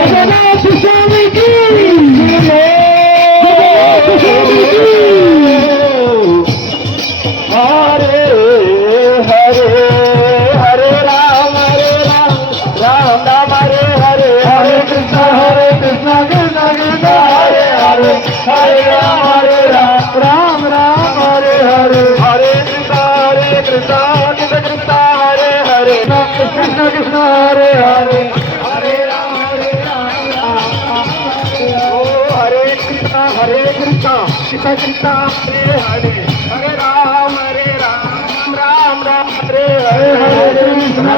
जगन्नाथ स्वामी की हरे हरे हरे राम राम राम हरे हरे हरे कृष्ण कृष्ण कृष्ण हरे हरे हरे राम राम राम हरे हरे हरे कृष्ण कृष्ण कृष्ण हरे हरे कृष्ण कृष्ण हरे हरे हरे राम हरे कृष्ण कृष्ण कृष्ण हरे हरे हरे राम राम राम हरे हरे हरे कृष्ण